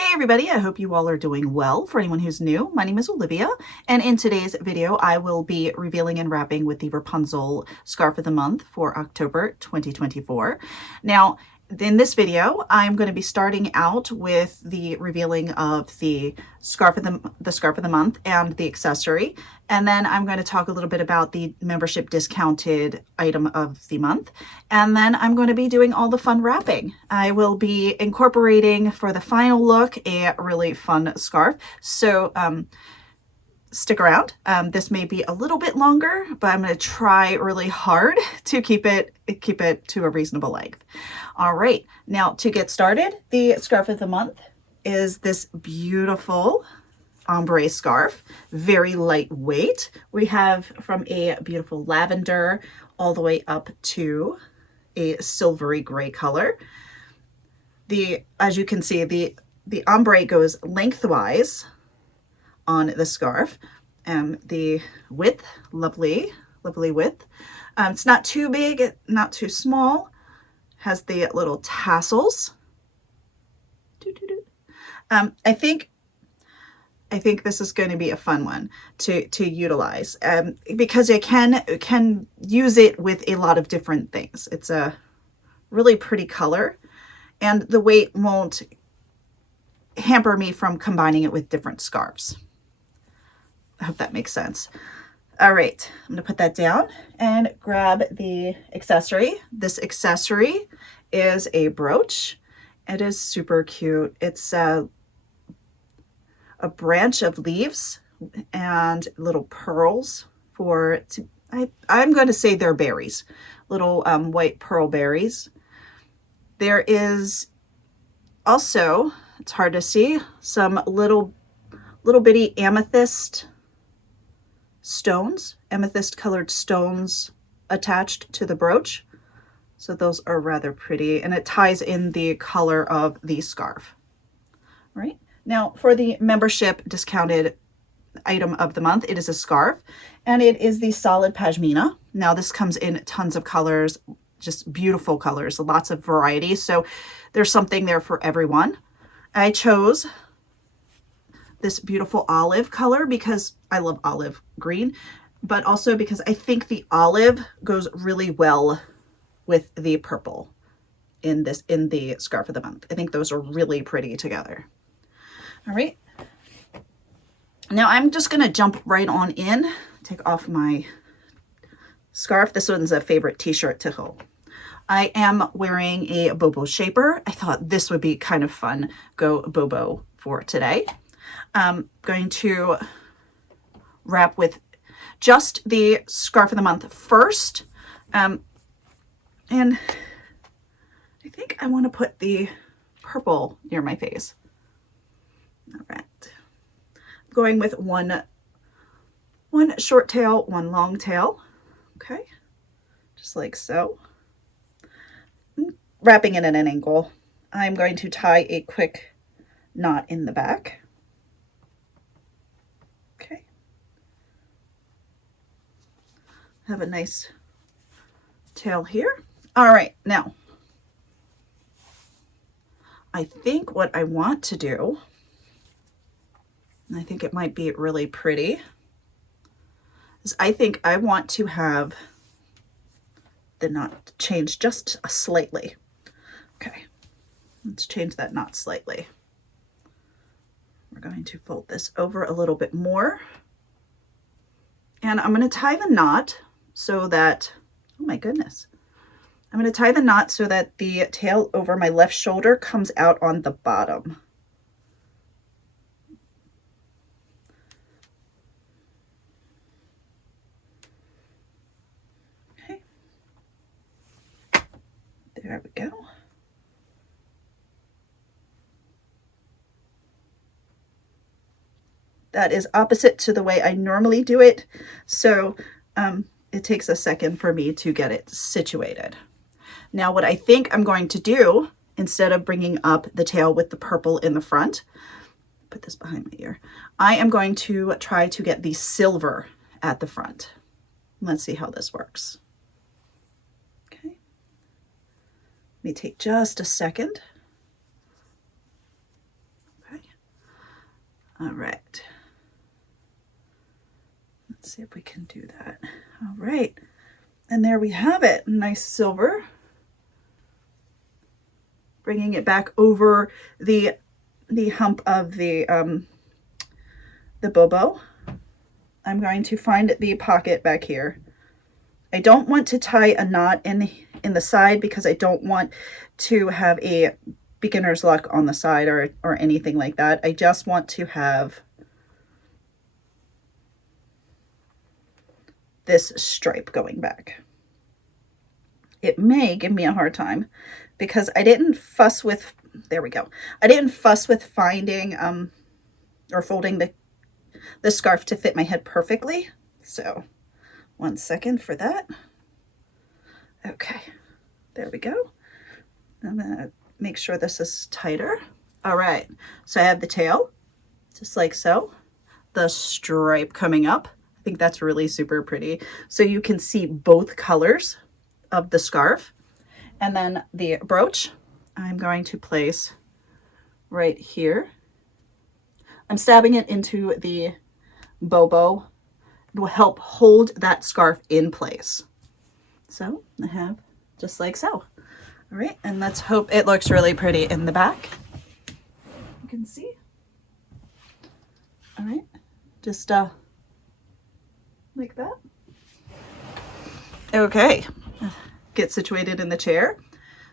Hey everybody, I hope you all are doing well. For anyone who's new, my name is Olivia, and in today's video I will be revealing and wrapping with the Wrapunzel Scarf of the Month for October 2024. Now, in this video, I'm going to be starting out with the revealing of the scarf of the month and the accessory, and then I'm going to talk a little bit about the membership discounted item of the month, and then I'm going to be doing all the fun wrapping. I will be incorporating for the final look a really fun scarf, so stick around. This may be a little bit longer, but I'm going to try really hard to keep it to a reasonable length. All right, now to get started, the scarf of the month is this beautiful ombre scarf, very lightweight. We have from a beautiful lavender all the way up to a silvery gray color. As you can see, the ombre goes lengthwise on the scarf. The width, lovely width. It's not too big, not too small. Has the little tassels. I think this is going to be a fun one to utilize because I can use it with a lot of different things. It's a really pretty color, and the weight won't hamper me from combining it with different scarves. I hope that makes sense. All right, I'm gonna put that down and grab the accessory. This accessory is a brooch. It is super cute. It's a branch of leaves and little pearls I'm going to say they're berries, little white pearl berries. There is also, it's hard to see, some little bitty amethyst colored stones attached to the brooch. So those are rather pretty, and it ties in the color of the scarf. All right, now for the membership discounted item of the month, it is a scarf, and it is the solid pashmina. Now this comes in tons of colors, just beautiful colors, lots of variety. So there's something there for everyone. I chose this beautiful olive color because I love olive green, but also because I think the olive goes really well with the purple in the scarf of the month. I think those are really pretty together. All right. Now I'm just going to jump right on in, take off my scarf. This one's a favorite t-shirt to hold. I am wearing a Bobo shaper. I thought this would be kind of fun. Go Bobo for today. I'm going to wrap with just the scarf of the month first. And I think I want to put the purple near my face. All right. I'm going with one short tail, one long tail. Okay. Just like so. Wrapping it at an angle. I'm going to tie a quick knot in the back. Okay. Have a nice tail here. All right, now I think what I want to do, and I think it might be really pretty, is I think I want to have the knot change just slightly. Okay, let's change that knot slightly. We're going to fold this over a little bit more, and I'm going to tie the knot so that, oh my goodness, I'm going to tie the knot so that the tail over my left shoulder comes out on the bottom. Okay, there we go. That is opposite to the way I normally do it, so it takes a second for me to get it situated. Now what I think I'm going to do, instead of bringing up the tail with the purple in the front, put this behind my ear, I am going to try to get the silver at the front. Let's see how this works. Okay. Let me take just a second. Okay. All right. Let's see if we can do that. All right. And there we have it. Nice silver. Bringing it back over the hump of the bobo. I'm going to find the pocket back here. I don't want to tie a knot in the side because I don't want to have a beginner's luck on the side or anything like that. I just want to have this stripe going back. It may give me a hard time because I didn't fuss with, there we go. I didn't fuss with finding or folding the scarf to fit my head perfectly. So 1 second for that. Okay, there we go. I'm gonna make sure this is tighter. All right, so I have the tail, just like so. The stripe coming up. I think that's really super pretty. So you can see both colors of the scarf. And then the brooch, I'm going to place right here. I'm stabbing it into the bobo. It will help hold that scarf in place. So I have just like so. All right, and let's hope it looks really pretty in the back. You can see. All right, just like that. Okay, get situated in the chair.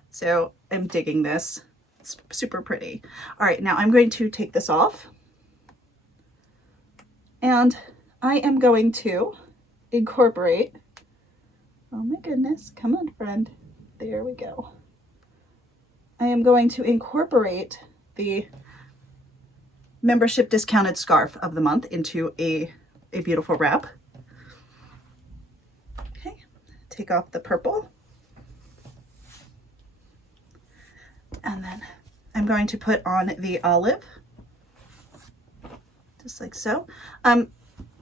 So I'm digging this. It's super pretty. All right, now I'm going to take this off. And I am going to incorporate, oh my goodness, come on friend, there we go. I am going to incorporate the membership discounted scarf of the month into a beautiful wrap. Okay, take off the purple. And then I'm going to put on the olive, just like so.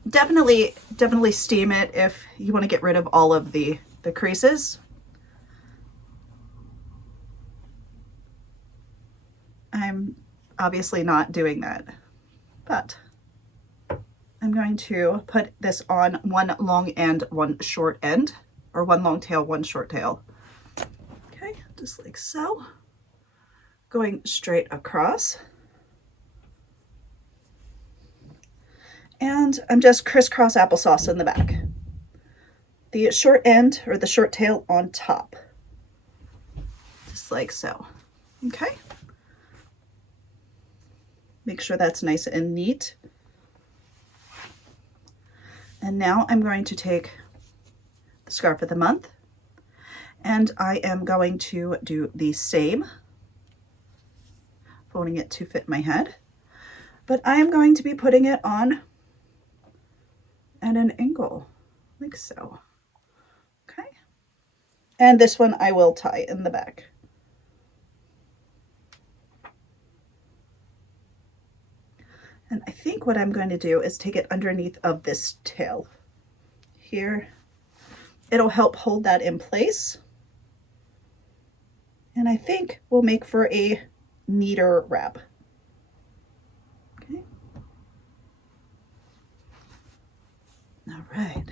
Definitely steam it if you want to get rid of all of the creases. I'm obviously not doing that, but I'm going to put this on one long end, one short end, or one long tail, one short tail. Okay, just like so. Going straight across. And I'm just crisscross applesauce in the back. The short end or the short tail on top. Just like so. Okay. Make sure that's nice and neat. And now I'm going to take the scarf of the month and I am going to do the same, folding it to fit my head, but I am going to be putting it on at an angle, like so. Okay. And this one I will tie in the back. And I think what I'm going to do is take it underneath of this tail here. It'll help hold that in place. And I think we'll make for a neater wrap. Okay. All right.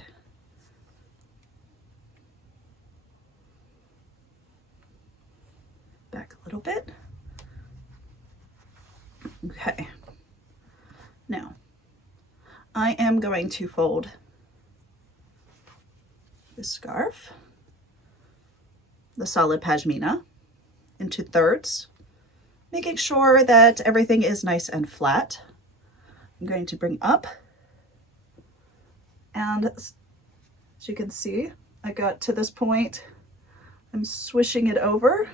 Back a little bit. Okay. Now, I am going to fold the scarf, the solid pashmina, into thirds, making sure that everything is nice and flat. I'm going to bring up, and as you can see, I got to this point. I'm swishing it over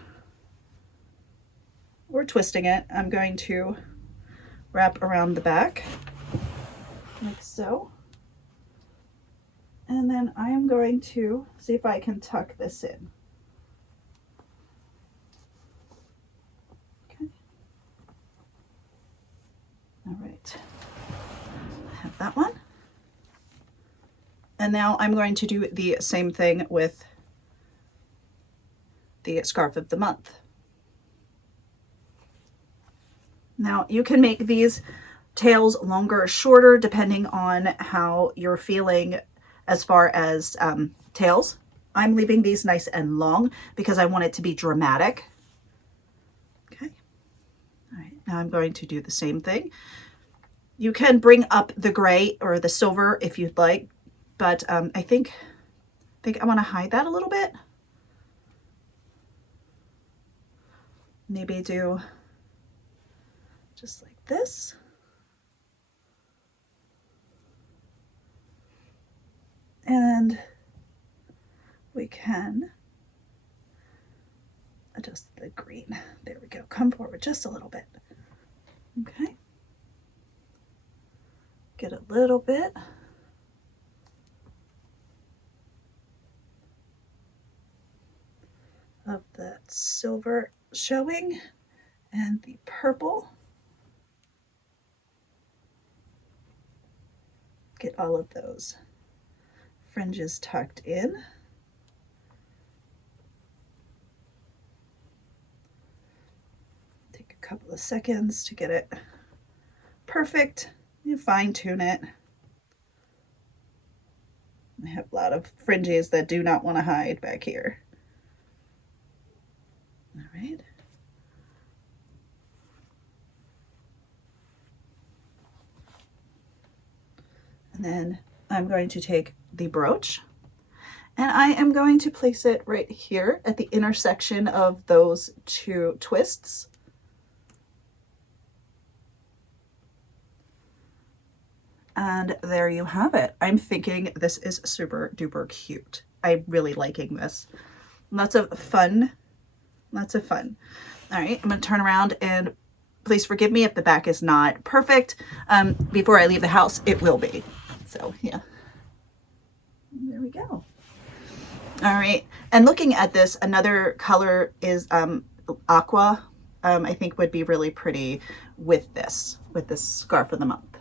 or twisting it. I'm going to wrap around the back like so. And then I am going to see if I can tuck this in. Okay. All right. I have that one. And now I'm going to do the same thing with the scarf of the month. Now you can make these tails longer or shorter, depending on how you're feeling as far as tails. I'm leaving these nice and long because I want it to be dramatic. Okay. All right, now I'm going to do the same thing. You can bring up the gray or the silver if you'd like, but I think I want to hide that a little bit. Maybe do just like this. And we can adjust the green. There we go. Come forward just a little bit. Okay. Get a little bit. Of that silver showing and the purple. Get all of those fringes tucked in. Take a couple of seconds to get it perfect. You fine tune it. I have a lot of fringes that do not want to hide back here. All right. And then I'm going to take the brooch and I am going to place it right here at the intersection of those two twists. And there you have it. I'm thinking this is super duper cute. I'm really liking this. Lots of fun. Lots of fun. All right, I'm going to turn around and please forgive me if the back is not perfect. Before I leave the house, it will be. So yeah, there we go. All right, and looking at this, another color is aqua. I think would be really pretty with this scarf of the month.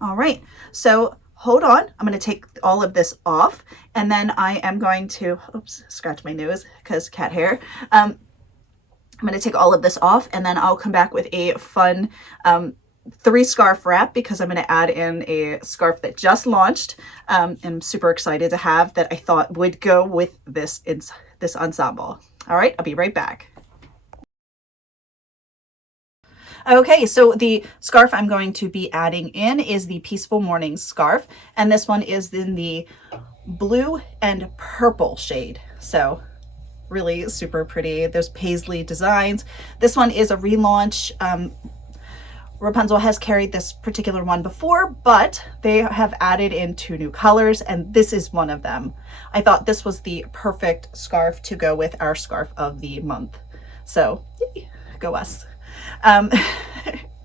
All right, so hold on. I'm going to take all of this off, and then I am going to, oops, scratch my nose because cat hair. I'm going to take all of this off, and then I'll come back with a fun 3-scarf wrap because I'm going to add in a scarf that just launched and I'm super excited to have that I thought would go with this ensemble. All right, I'll be right back. Okay, so the scarf I'm going to be adding in is the Peaceful Morning scarf, and this one is in the blue and purple shade. So really super pretty. There's paisley designs. This one is a relaunch. Wrapunzel has carried this particular one before, but they have added in 2 new colors, and this is one of them. I thought this was the perfect scarf to go with our scarf of the month. So yay, go us.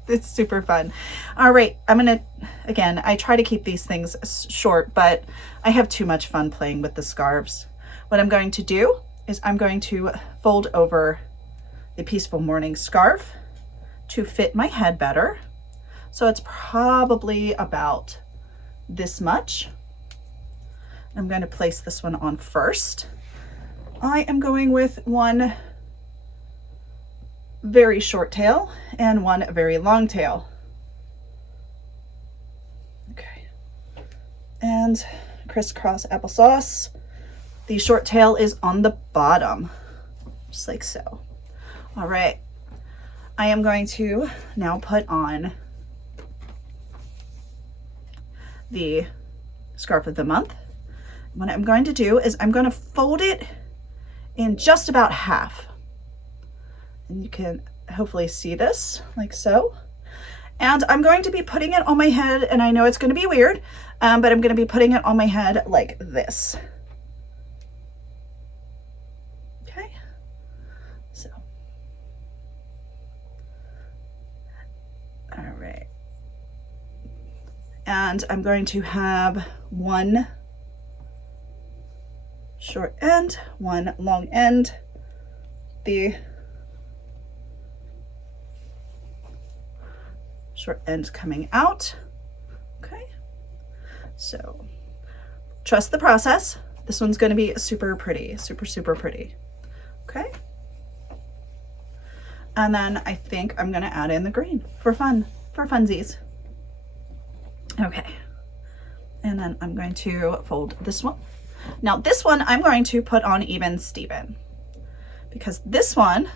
It's super fun. All right, I'm gonna, again, I try to keep these things short, but I have too much fun playing with the scarves. What I'm going to do is I'm going to fold over the Peaceful Morning scarf to fit my head better. So it's probably about this much. I'm going to place this one on first. I am going with one very short tail and one very long tail. Okay. And crisscross applesauce. The short tail is on the bottom, just like so. All right. I am going to now put on the scarf of the month. What I'm going to do is I'm going to fold it in just about half. And you can hopefully see this like so. And I'm going to be putting it on my head, and I know it's going to be weird, but I'm going to be putting it on my head like this. Okay. So. All right. And I'm going to have one short end, one long end. The short end coming out. Okay. So trust the process. This one's going to be super pretty, super, super pretty. Okay. And then I think I'm going to add in the green for fun, for funsies. Okay, and then I'm going to fold this one. Now this one I'm going to put on even Steven, because this one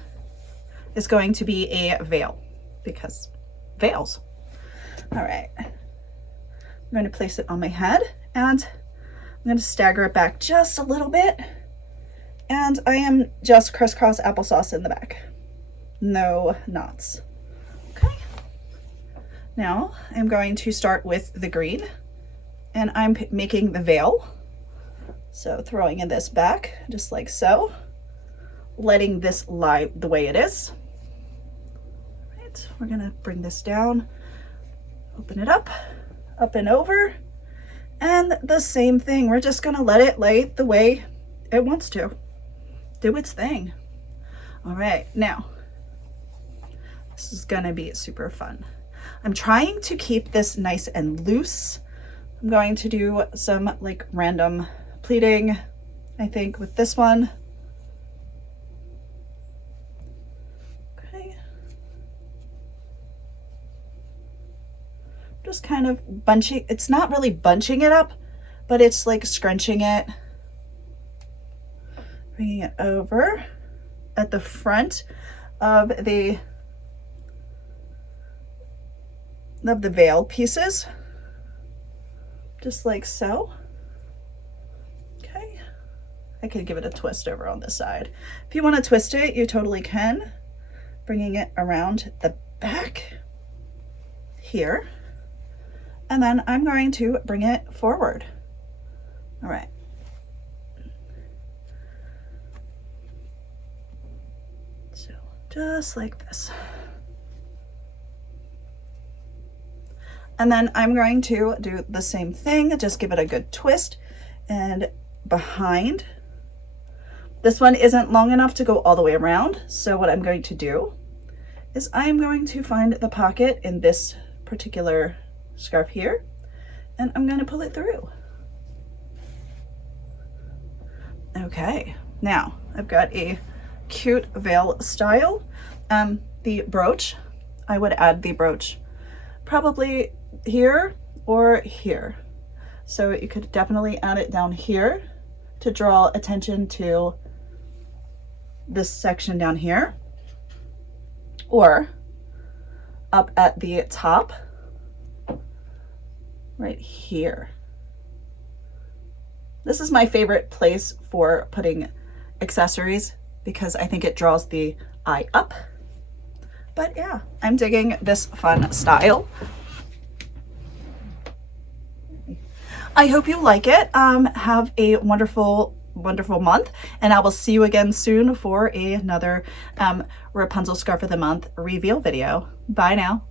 is going to be a veil, because veils. All right, I'm going to place it on my head, and I'm going to stagger it back just a little bit, and I am just crisscross applesauce in the back. No knots. Okay, now I'm going to start with the green, and I'm making the veil. So throwing in this back, just like so, letting this lie the way it is. Right, we're gonna bring this down, open it up and over, and the same thing. We're just gonna let it lay the way it wants to, do its thing. All right, now, this is gonna be super fun. I'm trying to keep this nice and loose. I'm going to do some like random pleating, I think, with this one. Okay. Just kind of bunching, it's not really bunching it up, but it's like scrunching it. Bringing it over at the front of the veil pieces, just like so. Okay, I could give it a twist over on this side. If you want to twist it, you totally can. Bringing it around the back here, and then I'm going to bring it forward. All right. So just like this. And then I'm going to do the same thing, just give it a good twist, and behind. This one isn't long enough to go all the way around, so what I'm going to do is I'm going to find the pocket in this particular scarf here, and I'm going to pull it through. Okay, now I've got a cute veil style. The brooch, I would add the brooch probably here or here. So you could definitely add it down here to draw attention to this section down here, or up at the top right here. This is my favorite place for putting accessories because I think it draws the eye up. But yeah, I'm digging this fun style. I hope you like it. Have a wonderful month, and I will see you again soon for another Rapunzel Scarf of the Month reveal video. Bye now.